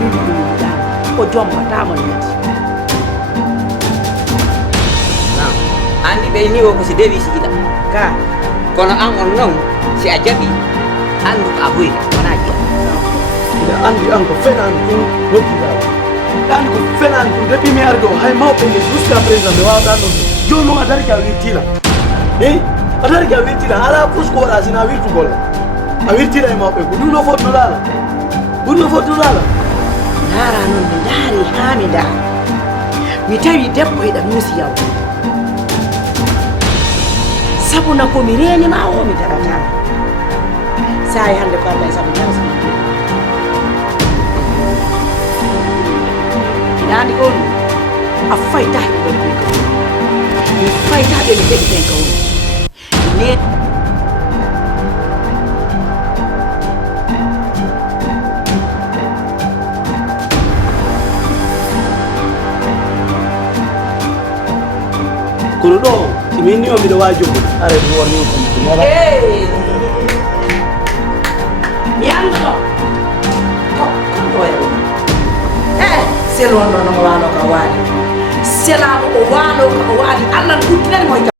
nini da ko jom mata mo nyati na andi be ni ko si dewi si ila ka kono an on non si ajabi andu ka hoy wana ja ila andi an ko fenan dum wodi da dan ko fenan dum depuis mi ardo hay mawbe ni jusqu'à présent wa dan jono adar ka witila adar ka witila ala pusko wala sina witu golla a witila e mawbe ko duno fotu lala duno fotu lala nara non mi dari hamida mi tawi debbo e da musi yaw sabuna ko mi reni ma o mi tarata sai hande ko Allah sabu tan sabu dani on a faita ko ko mi faita be ke ko ne kono do timini o mi do wajo are do woni ko mi ando ko se lo no wano ka wali se la o wano ka wali Allah kutinani mo